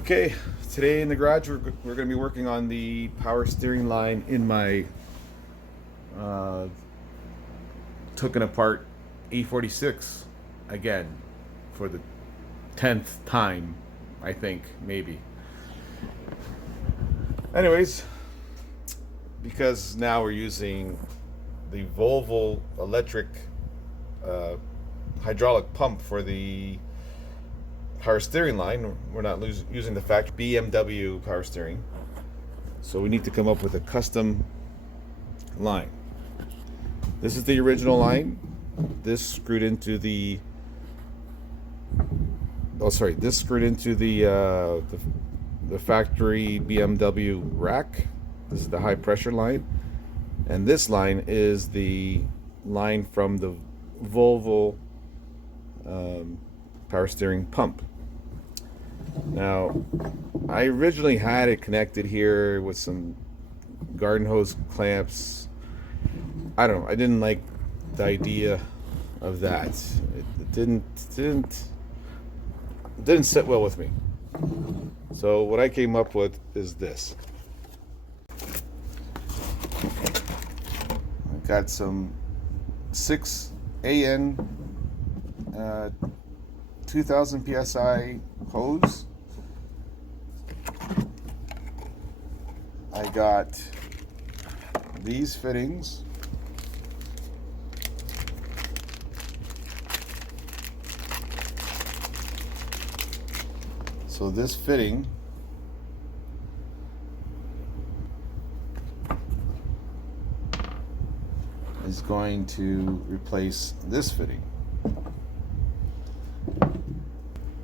Okay, today in the garage we're going to be working on the power steering line in my uh, taken apart E46 again for the 10th time, I think, maybe. Anyways, because now we're using the Volvo electric uh, hydraulic pump for the power steering line. We're not using the factory BMW power steering. So we need to come up with a custom line. This is the original line. This screwed into the this screwed into the factory BMW rack. This is the high pressure line, and this line is the line from the Volvo power steering pump. Now, I originally had it connected here with some garden hose clamps. I don't know. I didn't like the idea of that. It didn't sit well with me. So what I came up with is this. I got some 6AN 2000 psi hose. I got these fittings. So this fitting is going to replace this fitting.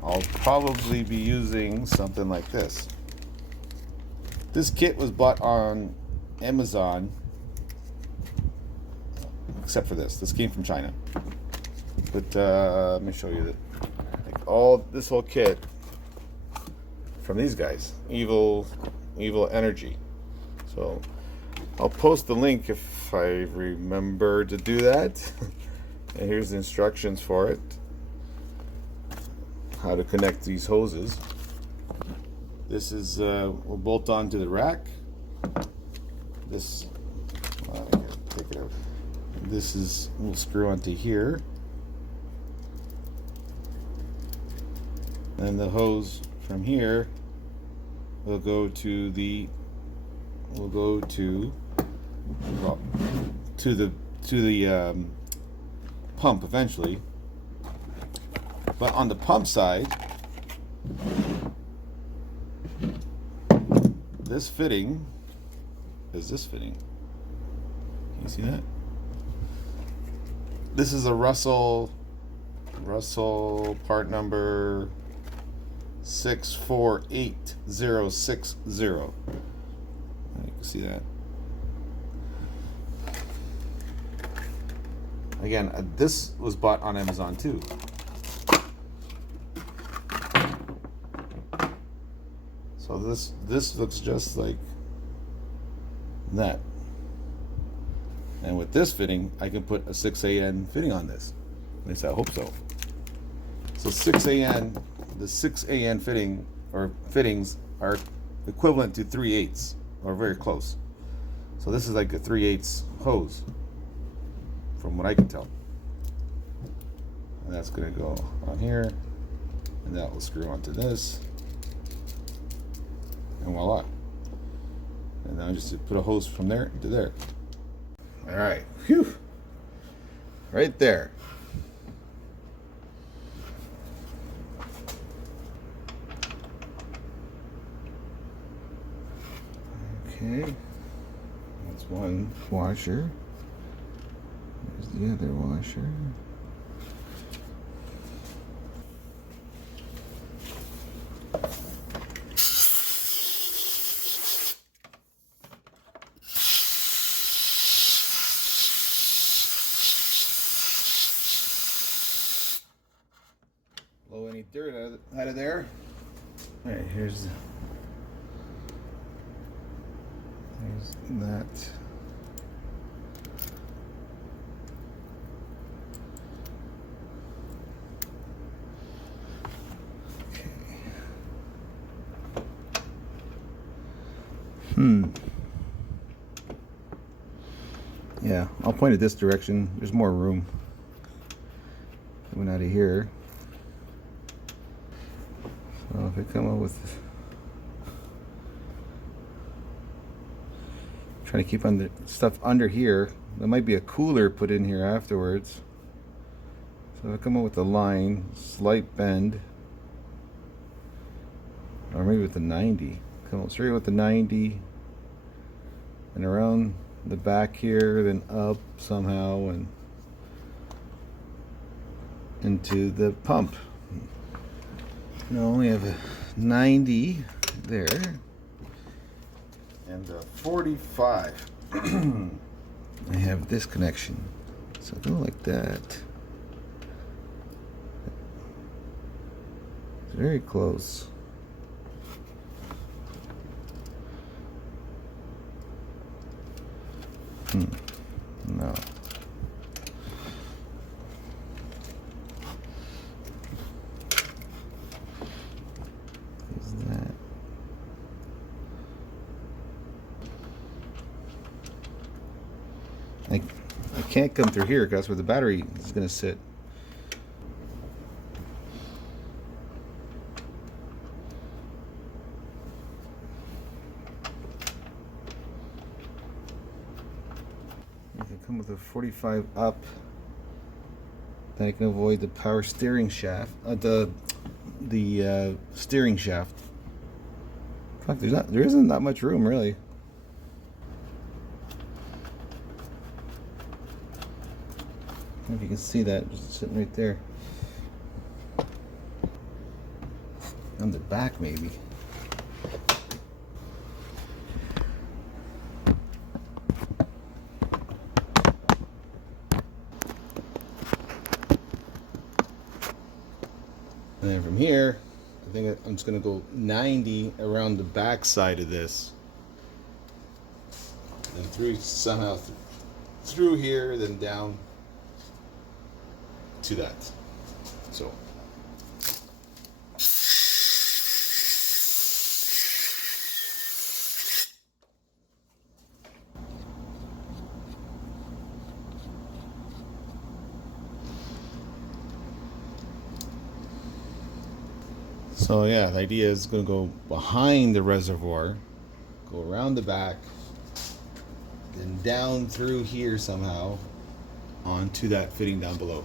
I'll probably be using something like this. This kit was bought on Amazon, except for this. This came from China. But let me show you this whole kit from these guys, Evil Energy. So I'll post the link if I remember to do that. And here's the instructions for it. How to connect these hoses. This is will bolt onto the rack. This take it out. This is will screw onto here, and the hose from here will go to the pump eventually. But on the pump side, this fitting is this fitting. Can you see that? This is a Russell part number 648060. You can see that. Again, this was bought on Amazon too. So this looks just like that. And with this fitting, I can put a 6AN fitting on this. At least I hope so. So 6AN, the 6AN fitting or fittings are equivalent to 3/8 or very close. So this is like a 3/8 hose, from what I can tell. And that's gonna go on here, and that will screw onto this. And voila. And now just put a hose from there to there. All right. Whew. Right there. Okay. That's one washer. There's the other washer. Blow any dirt out of there. All right, here's that. Okay. Yeah, I'll point it this direction. There's more room coming out of here. So if I come up with trying to keep under stuff under here, there might be a cooler put in here afterwards. So if I come up with a line, slight bend, or maybe with the 90, come up straight with the 90 and around the back here, then up somehow and into the pump. I only have a 90 there and a 45. I have this connection, so go like that. It's very close. No. Is that? I can't come through here because that's where the battery is going to sit. If I come with a 45 up, then I can avoid the power steering shaft, the steering shaft. Fuck, there isn't that much room really. I don't know if you can see that, just sitting right there. On the back, maybe. And then from here, I think I'm just going to go 90 around the back side of this. And through somehow through here, then down to that. So. So yeah, the idea is going to go behind the reservoir, go around the back, then down through here somehow onto that fitting down below.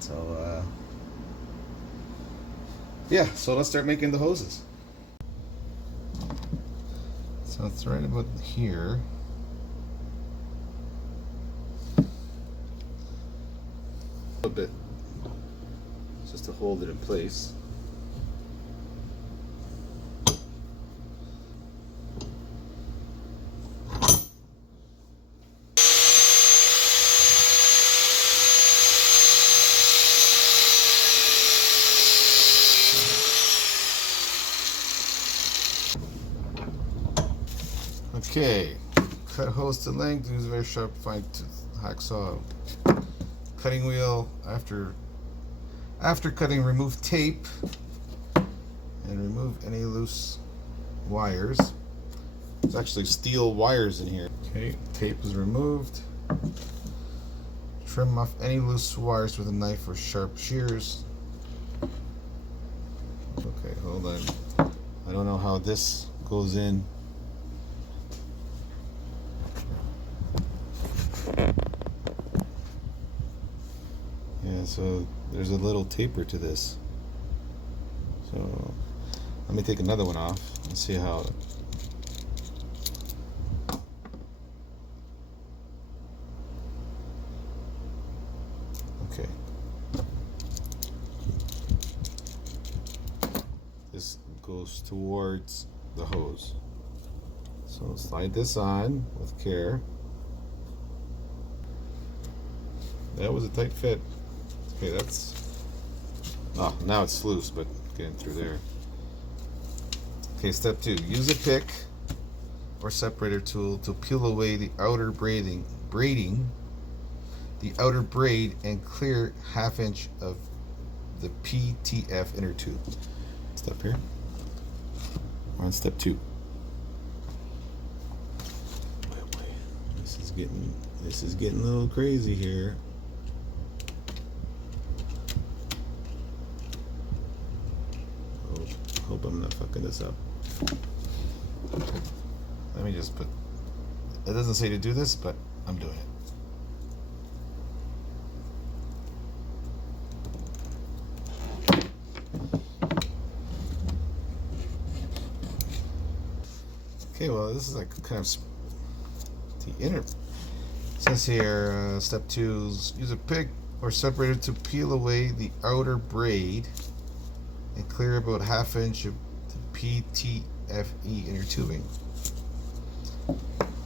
So yeah, so let's start making the hoses. So it's right about here. A bit, just to hold it in place. Okay, cut hose to length, use a very sharp fine tooth hacksaw. Cutting wheel, after cutting, remove tape and remove any loose wires. There's actually steel wires in here. Okay, tape is removed. Trim off any loose wires with a knife or sharp shears. Okay, hold on. I don't know how this goes in. Yeah, so there's a little taper to this. So let me take another one off and see how. Okay. This goes towards the hose. So slide this on with care. That was a tight fit. Okay, that's, oh, now it's loose, but getting through there. Okay, step 2, use a pick or separator tool to peel away the outer braiding, the outer braid, and clear 1/2 inch of the PTF inner tube. Step here. We're on step 2. getting a little crazy here. Hope I'm not fucking this up. Let me just put. It doesn't say to do this, but I'm doing it. Okay, well, this is like kind of the inner. It says here, step 2 is use a pick or separator to peel away the outer braid and clear about 1/2 inch of the PTFE inner tubing.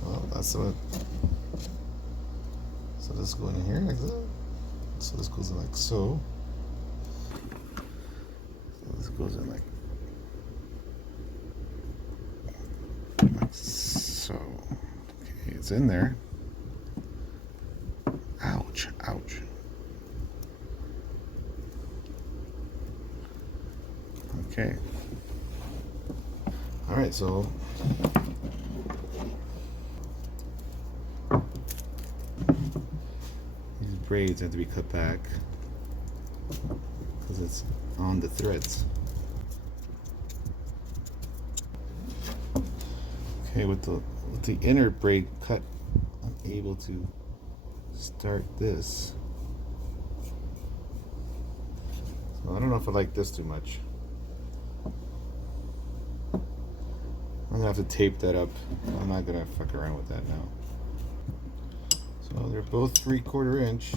Well, that's what. So this goes in here like that. So this goes in like so. So this goes in like so. Okay, it's in there. Ouch, ouch. Okay. All right, so these braids have to be cut back because it's on the threads. Okay, with the inner braid cut, I'm able to start this. So I don't know if I like this too much. I'm gonna have to tape that up. I'm not gonna fuck around with that now. So they're both 3/4 inch.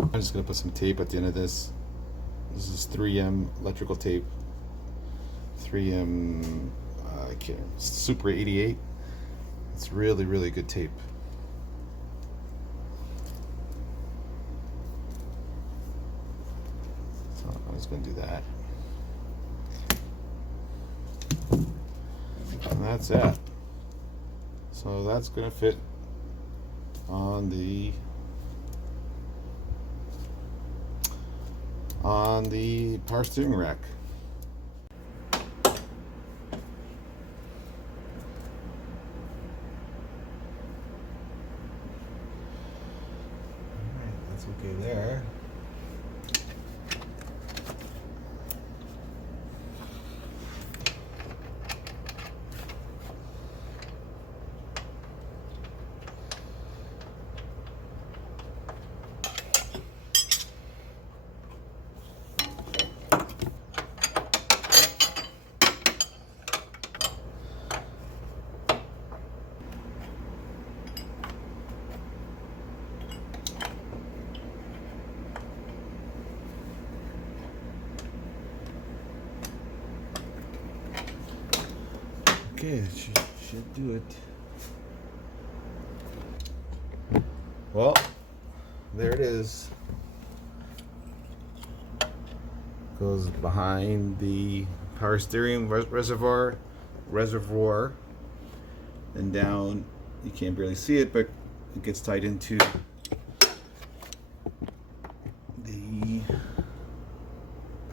I'm just gonna put some tape at the end of this. This is 3M electrical tape. 3M, I can't remember, Super 88. It's really, really good tape. So I'm just gonna do that. And that's it. So that's gonna fit on the power steering rack. Alright, that's okay there. Okay, that should do it. Well, there it is. Goes behind the power steering reservoir, and down. You can't barely see it, but it gets tied into the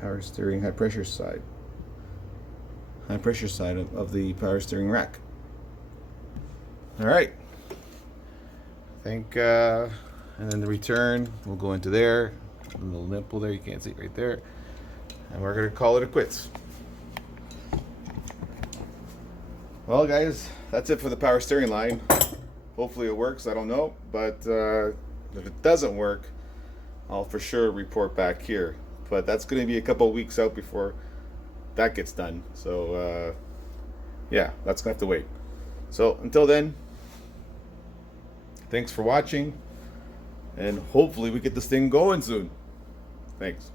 power steering high pressure side of the power steering rack. All right. I think, and then the return will go into there. A little nipple there, you can't see it right there. and we're gonna call it a quits. Well, guys, that's it for the power steering line. Hopefully it works. I don't know, but if it doesn't work, I'll for sure report back here. But that's going to be a couple weeks out before that gets done. So yeah, that's gonna have to wait. So until then, thanks for watching, and hopefully we get this thing going soon. Thanks.